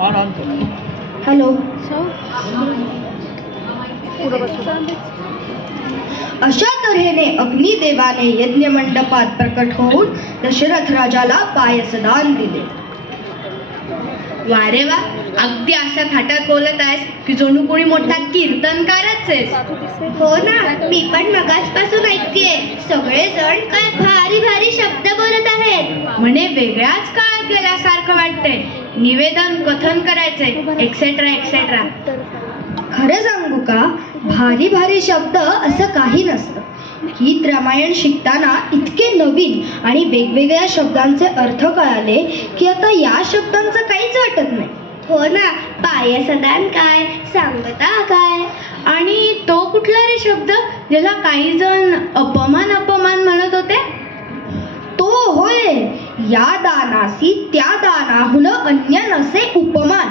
Hello. अशा तऱ्हेने अग्निदेवाने यज्ञ मंडपात प्रकट होऊन दशरथ राजाला पायसदान दिले. वारे वा, अगदी अशा थाटात बोलत आहेस की जणू कोणी मोठा कीर्तनकारच आहेस. हो ना, मी पण मगाचपासून ऐकतेय. सगळे जण काय भारी भारी शब्द बोलत आहेत. म्हणे वेगळ्याच काळात गेल्यासारखं वाटतंय. निवेदन कथन करायचंय एक्सेट्रा एक्सेट्रा. खरं सांगू का, भारी भारी शब्द असं काही नसतं. गीत रामायण शिकताना इतके नवीन आणि वेगवेगळ्या शब्दांचे अर्थ कळाले की आता या शब्दांचं काहीच वाटत नाही. हो ना, पायसदान काय, सांगता काय, आणि तो कुठला रे शब्द ज्याला काही जण अपमान अपमान म्हणत होते? तो होय, या दानासी त्या दानाहून अन्य नसे उपमान.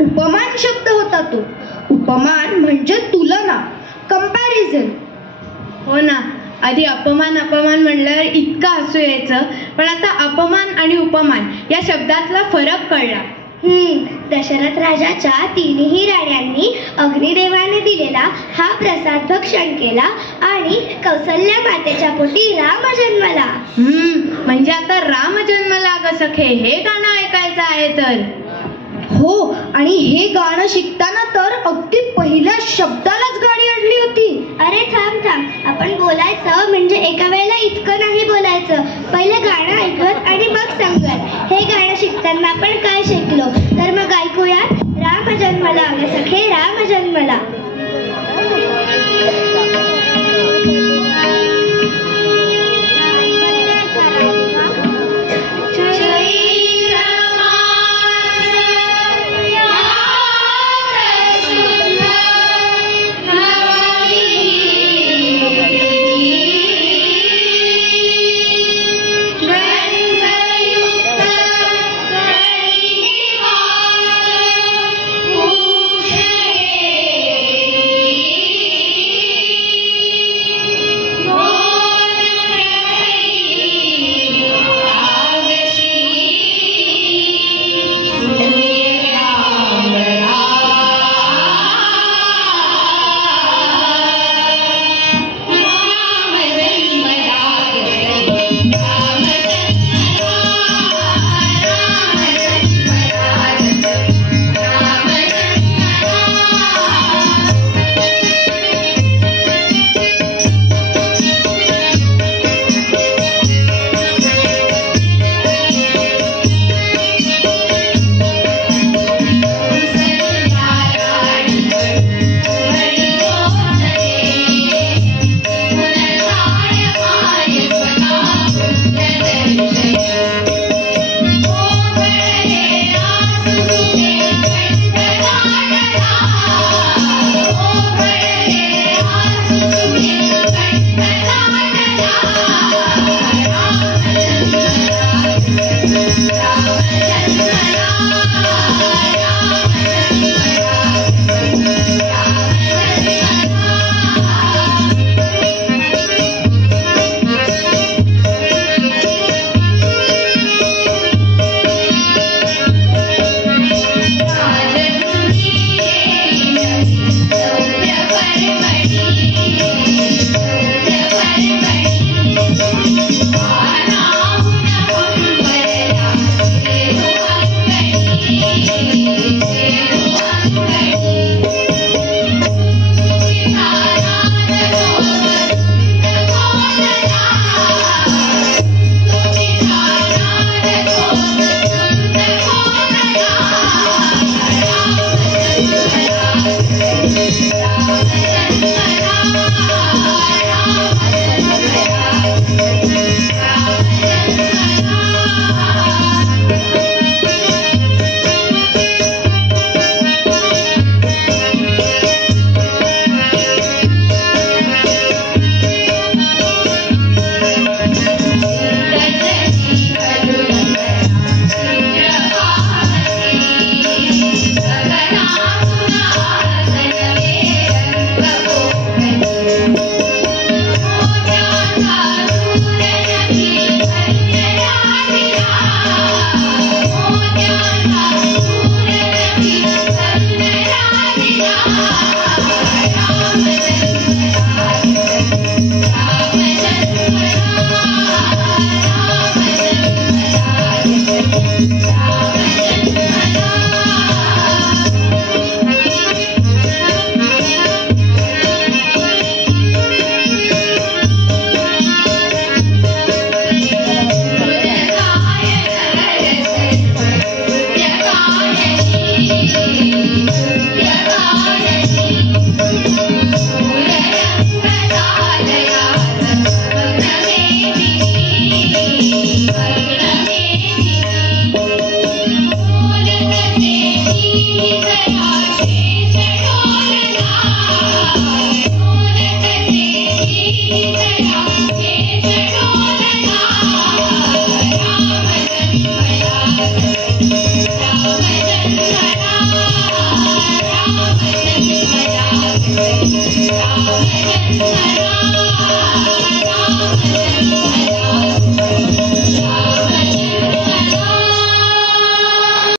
उपमान शब्द होता तो. उपमान म्हणजे तुलना, कंपॅरिझन. हो ना, आधी अपमान अपमान म्हणल्यावर इतकं हसू यायचं, पण आता अपमान आणि उपमान या शब्दातला फरक कळला. दशरथ राजाच्या तिन्ही राण्यांनी अग्निदेवाने दिलेला हा प्रसाद भक्षण केला आणि कौसल्या मातेच्या पोटी राम जन्मला. म्हणजे आता राम जन्मला ग सखे हे गाणं ऐकायचं आहे तर. हो, आणि हे गाणं शिकताना तर अगदी पहिल्या शब्दालाच गाडी अडली होती. अरे थांब थांब, आपण बोलायचं म्हणजे एका वेळेला इतकं नाही बोलायचं. पहिले गाणं ऐकूयात आणि मग सांगूयात. हे गाणं शिकताना आपण काय शिकलो तर मग ऐकूयात. राम जन्मला ग सखे राम जन्मला. राम जन्म